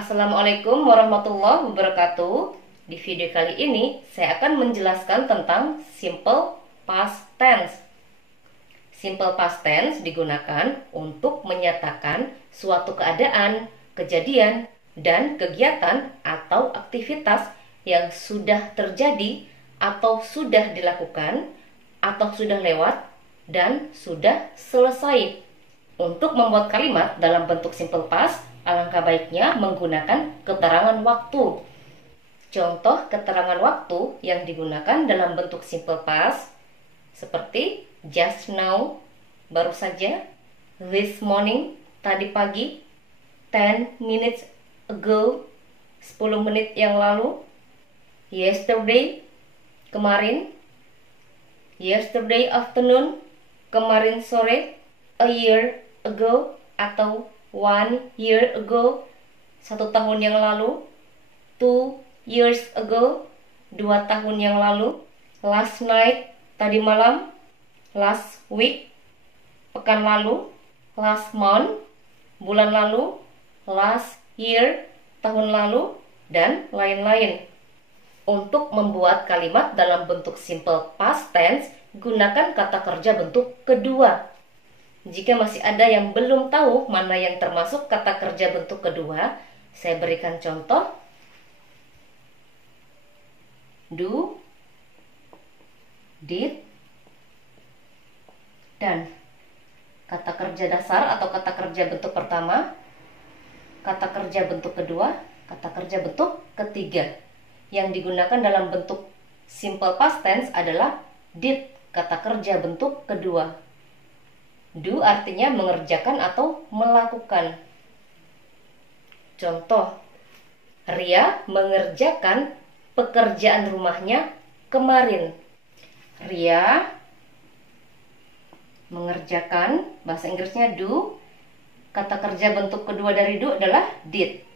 Assalamualaikum warahmatullahi wabarakatuh. Di video kali ini saya akan menjelaskan tentang simple past tense. Simple past tense digunakan untuk menyatakan suatu keadaan, kejadian, dan kegiatan atau aktivitas yang sudah terjadi atau sudah dilakukan atau sudah lewat dan sudah selesai. Untuk membuat kalimat dalam bentuk simple past, alangkah baiknya menggunakan keterangan waktu. Contoh keterangan waktu yang digunakan dalam bentuk simple past seperti just now, baru saja, this morning, tadi pagi, 10 minutes ago, 10 menit yang lalu, yesterday, kemarin, yesterday afternoon, kemarin sore, a year ago atau 1 year ago, 1 tahun yang lalu, 2 years ago, 2 tahun yang lalu, last night, tadi malam, last week, pekan lalu, last month, bulan lalu, last year, tahun lalu, dan lain-lain. Untuk membuat kalimat dalam bentuk simple past tense, gunakan kata kerja bentuk kedua. Jika masih ada yang belum tahu mana yang termasuk kata kerja bentuk kedua, saya berikan contoh. Do, did, dan kata kerja dasar atau kata kerja bentuk pertama, kata kerja bentuk kedua, kata kerja bentuk ketiga. Yang digunakan dalam bentuk simple past tense adalah did, kata kerja bentuk kedua. Do artinya mengerjakan atau melakukan. Contoh, Ria mengerjakan pekerjaan rumahnya kemarin. Ria mengerjakan, bahasa Inggrisnya do. Kata kerja bentuk kedua dari do adalah did.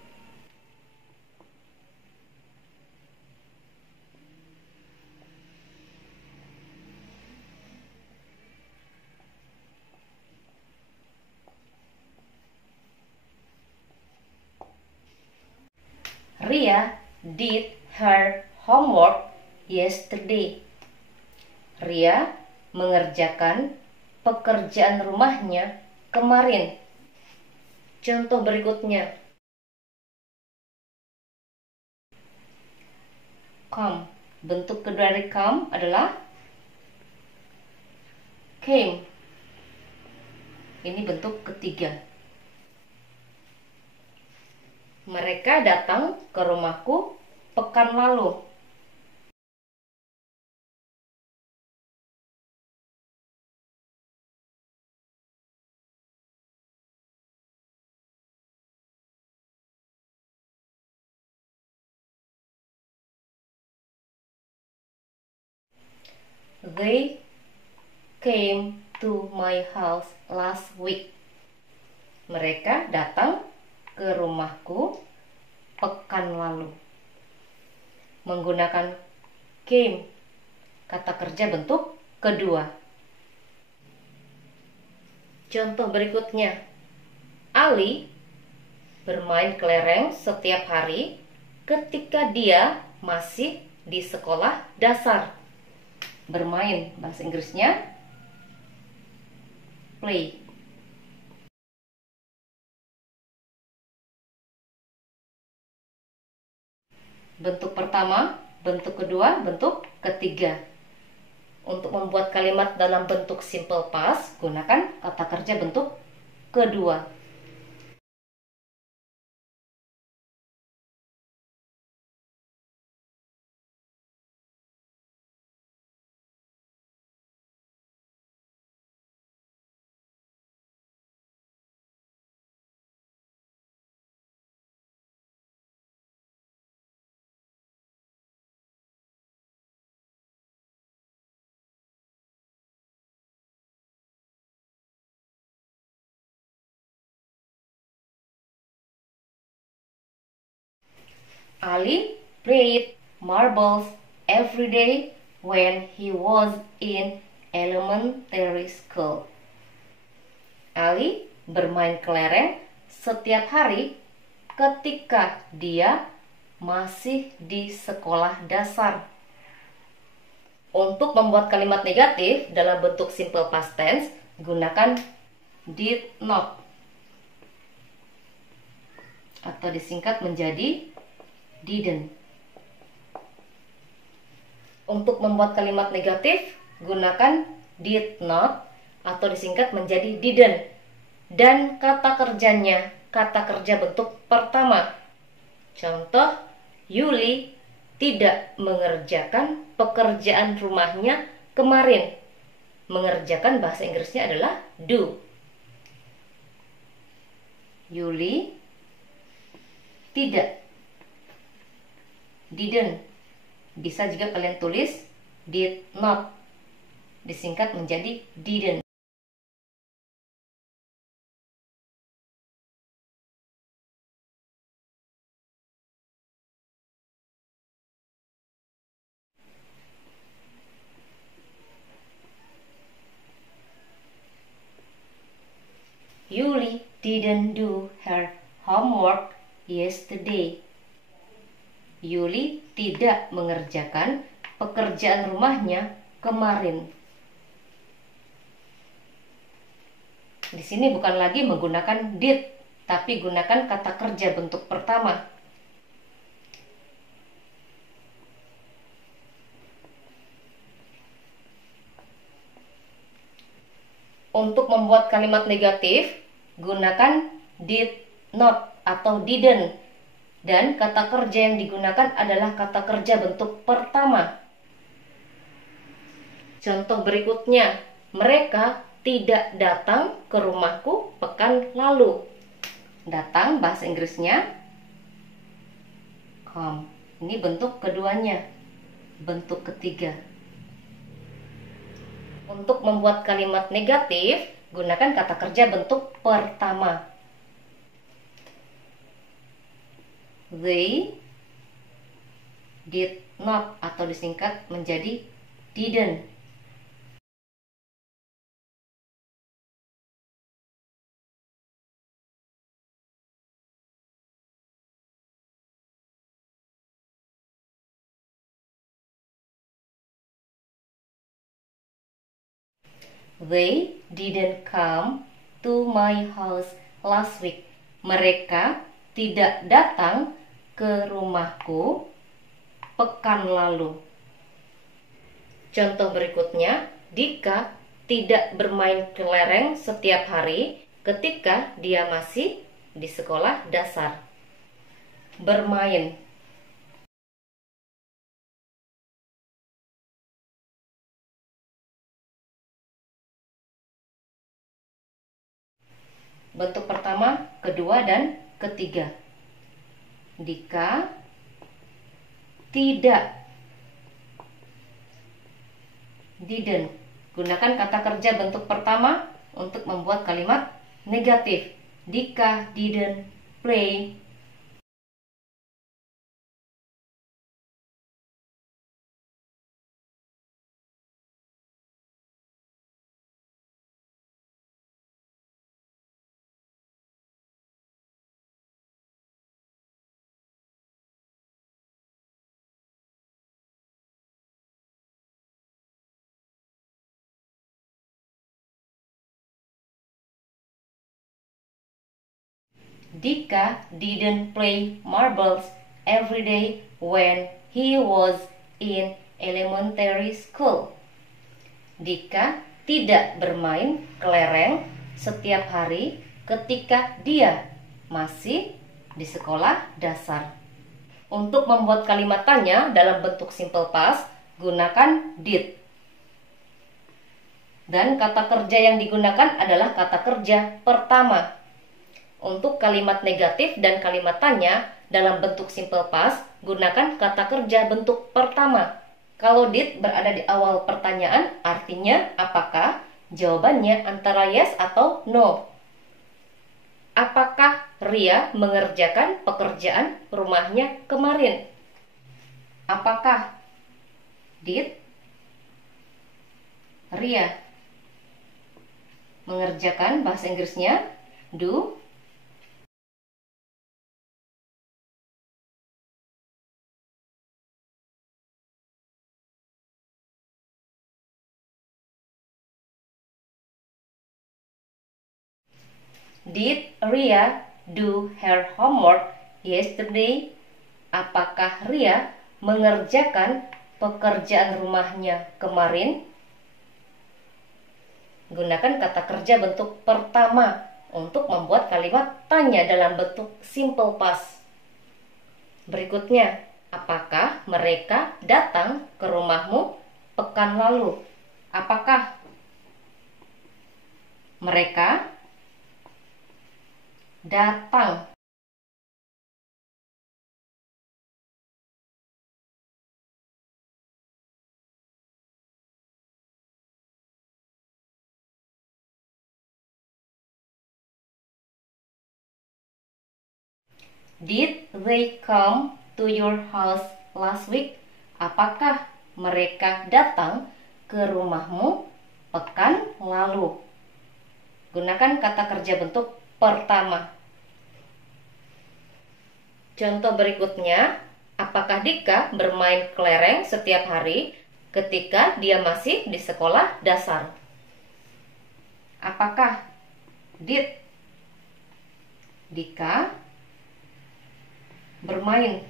Ria did her homework yesterday. Ria mengerjakan pekerjaan rumahnya kemarin. Contoh berikutnya. Come. Bentuk kedua dari come adalah came. Ini bentuk ketiga. Mereka datang ke rumahku pekan lalu. They came to my house last week. Mereka datang ke rumahku pekan lalu. Menggunakan came, kata kerja bentuk kedua. Contoh berikutnya. Ali bermain kelereng setiap hari ketika dia masih di sekolah dasar. Bermain, bahasa Inggrisnya play. Bentuk pertama, bentuk kedua, bentuk ketiga. Untuk membuat kalimat dalam bentuk simple past, gunakan kata kerja bentuk kedua. Ali played marbles every day when he was in elementary school. Ali bermain kelereng setiap hari ketika dia masih di sekolah dasar. Untuk membuat kalimat negatif dalam bentuk simple past tense, gunakan did not atau disingkat menjadi didn't. Untuk membuat kalimat negatif, gunakan did not atau disingkat menjadi didn't. Dan kata kerjanya, kata kerja bentuk pertama. Contoh, Yuli tidak mengerjakan pekerjaan rumahnya kemarin. Mengerjakan bahasa Inggrisnya adalah do. Yuli tidak, didn't. Bisa juga kalian tulis did not, disingkat menjadi didn't. Yuli didn't do her homework yesterday. Yuli tidak mengerjakan pekerjaan rumahnya kemarin. Di sini bukan lagi menggunakan did, tapi gunakan kata kerja bentuk pertama. Untuk membuat kalimat negatif, gunakan did not atau didn't. Dan kata kerja yang digunakan adalah kata kerja bentuk pertama. Contoh berikutnya, mereka tidak datang ke rumahku pekan lalu. Datang bahasa Inggrisnya come. Ini bentuk keduanya, bentuk ketiga. Untuk membuat kalimat negatif, gunakan kata kerja bentuk pertama. They did not atau disingkat menjadi didn't. They didn't come to my house last week. Mereka tidak datang ke rumahku pekan lalu. Contoh berikutnya, Dika tidak bermain kelereng setiap hari ketika dia masih di sekolah dasar. Bermain. Bentuk pertama, kedua, dan ketiga. Dika tidak, didn't. Gunakan kata kerja bentuk pertama untuk membuat kalimat negatif. Dika didn't play. Dika didn't play marbles every day when he was in elementary school. Dika tidak bermain kelereng setiap hari ketika dia masih di sekolah dasar. Untuk membuat kalimat tanya dalam bentuk simple past, gunakan did. Dan kata kerja yang digunakan adalah kata kerja pertama. Untuk kalimat negatif dan kalimat tanya dalam bentuk simple past, gunakan kata kerja bentuk pertama. Kalau did berada di awal pertanyaan, artinya apakah? Jawabannya antara yes atau no. Apakah Ria mengerjakan pekerjaan rumahnya kemarin? Apakah did Ria mengerjakan, bahasa Inggrisnya do? Did Ria do her homework yesterday? Apakah Ria mengerjakan pekerjaan rumahnya kemarin? Gunakan kata kerja bentuk pertama untuk membuat kalimat tanya dalam bentuk simple past. Berikutnya, apakah mereka datang ke rumahmu pekan lalu? Apakah mereka datang? Did they come to your house last week? Apakah mereka datang ke rumahmu pekan lalu? Gunakan kata kerja bentuk pertama. Contoh berikutnya, apakah Dika bermain kelereng setiap hari ketika dia masih di sekolah dasar? Apakah did Dika bermain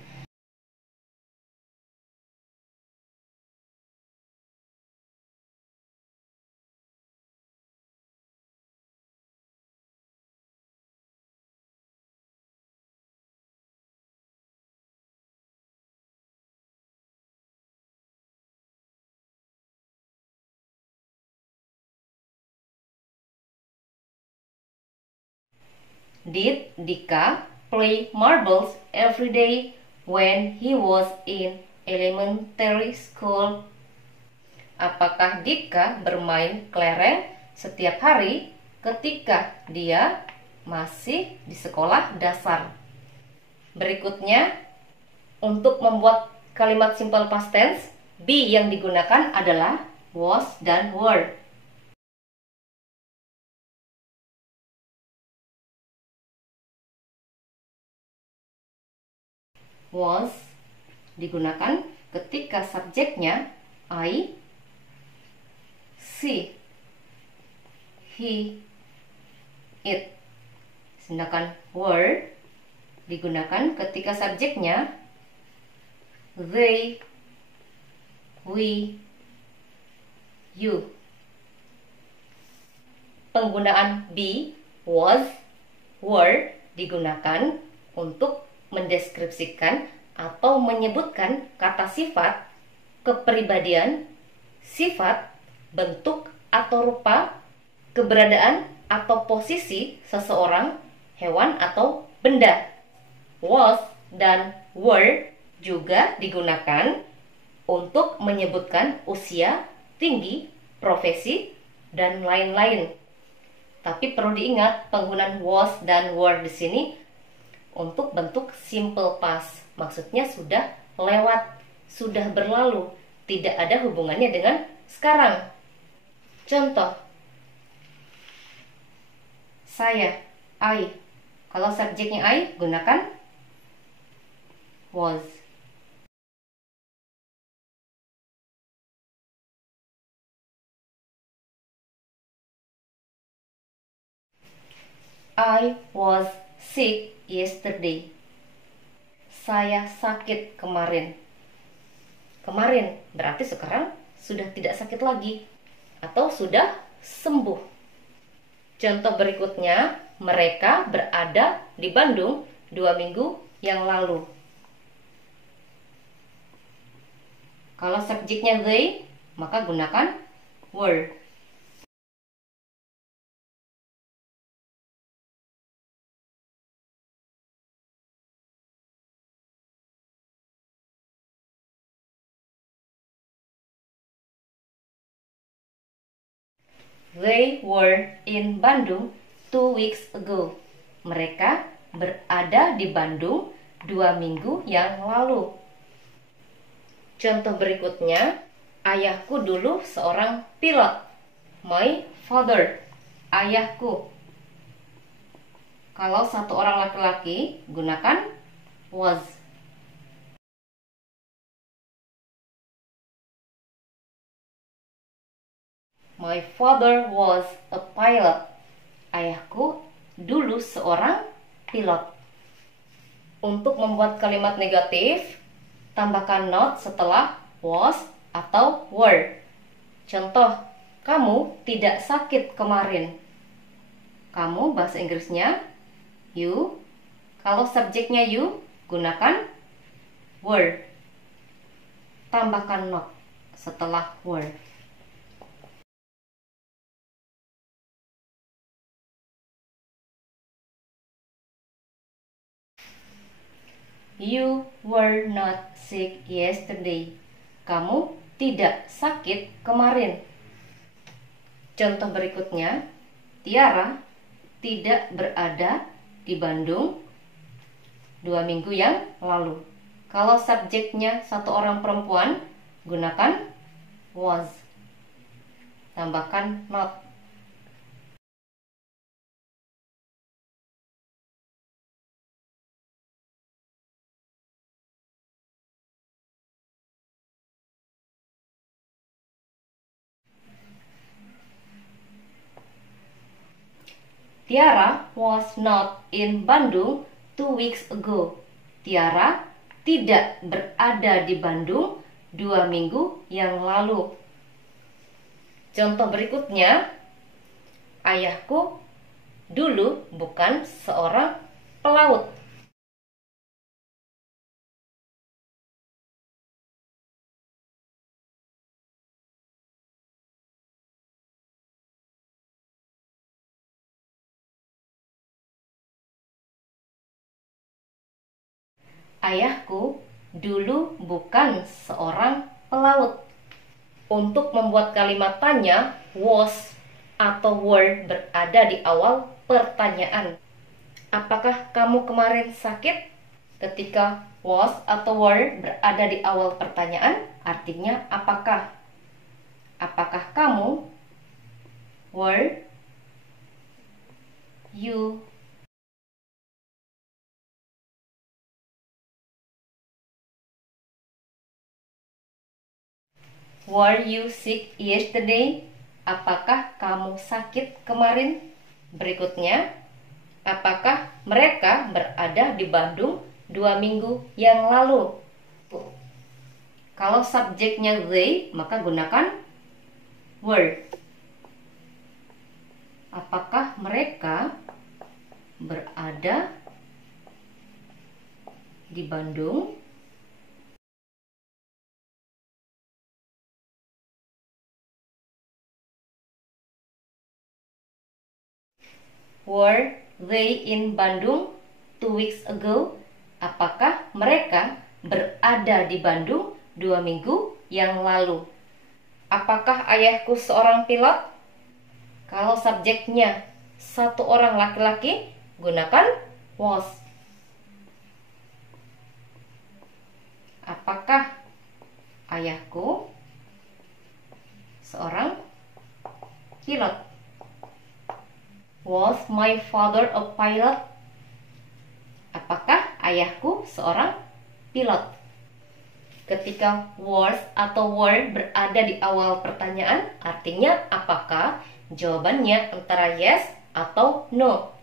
Did Dika play marbles every day when he was in elementary school? Apakah Dika bermain kelereng setiap hari ketika dia masih di sekolah dasar? Berikutnya, untuk membuat kalimat simple past tense, be yang digunakan adalah was dan were. Was digunakan ketika subjeknya I, she, he, it. Sedangkan were digunakan ketika subjeknya they, we, you. Penggunaan be, was, were digunakan untuk mendeskripsikan atau menyebutkan kata sifat, kepribadian, sifat, bentuk atau rupa, keberadaan atau posisi seseorang, hewan atau benda. Was dan were juga digunakan untuk menyebutkan usia, tinggi, profesi, dan lain-lain. Tapi perlu diingat, penggunaan was dan were di sini untuk bentuk simple past, maksudnya sudah lewat, sudah berlalu, tidak ada hubungannya dengan sekarang. Contoh, saya, I. Kalau subjeknya I, gunakan was. I was sick yesterday. Saya sakit kemarin. Kemarin berarti sekarang sudah tidak sakit lagi atau sudah sembuh. Contoh berikutnya, mereka berada di Bandung 2 minggu yang lalu. Kalau subjeknya they, maka gunakan were. They were in Bandung 2 weeks ago. Mereka berada di Bandung 2 minggu yang lalu. Contoh berikutnya, ayahku dulu seorang pilot. My father, ayahku. Kalau satu orang laki-laki, gunakan was. My father was a pilot. Ayahku dulu seorang pilot. Untuk membuat kalimat negatif, tambahkan not setelah was atau were. Contoh, kamu tidak sakit kemarin. Kamu bahasa Inggrisnya you. Kalau subjeknya you, gunakan were. Tambahkan not setelah were. You were not sick yesterday. Kamu tidak sakit kemarin. Contoh berikutnya, Tiara tidak berada di Bandung 2 minggu yang lalu. Kalau subjeknya satu orang perempuan, gunakan was. Tambahkan not. Tiara was not in Bandung 2 weeks ago. Tiara tidak berada di Bandung 2 minggu yang lalu. Contoh berikutnya, ayahku dulu bukan seorang pelaut. Ayahku dulu bukan seorang pelaut. Untuk membuat kalimat tanya, was atau were berada di awal pertanyaan. Apakah kamu kemarin sakit? Ketika was atau were berada di awal pertanyaan, artinya apakah? Apakah kamu? Were you? Were you sick yesterday? Apakah kamu sakit kemarin? Berikutnya, apakah mereka berada di Bandung 2 minggu yang lalu? Kalau subjeknya they, maka gunakan were. Apakah mereka berada di Bandung Were they in Bandung 2 weeks ago? Apakah mereka berada di Bandung 2 minggu yang lalu? Apakah ayahku seorang pilot? Kalau subjeknya satu orang laki-laki, gunakan was. Apakah ayahku seorang pilot? Was my father a pilot? Apakah ayahku seorang pilot? Ketika was atau were berada di awal pertanyaan, artinya apakah? Jawabannya antara yes atau no.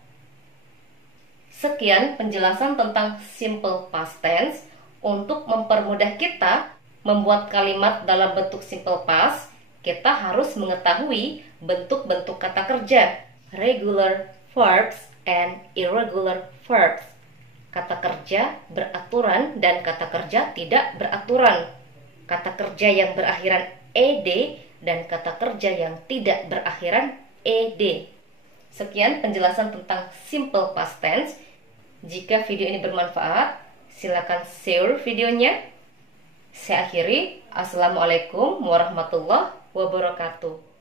Sekian penjelasan tentang simple past tense. Untuk mempermudah kita membuat kalimat dalam bentuk simple past, kita harus mengetahui bentuk-bentuk kata kerja, regular verbs and irregular verbs. Kata kerja beraturan dan kata kerja tidak beraturan. Kata kerja yang berakhiran ed dan kata kerja yang tidak berakhiran ed. Sekian penjelasan tentang simple past tense. Jika video ini bermanfaat, silakan share videonya. Saya akhiri. Assalamualaikum warahmatullahi wabarakatuh.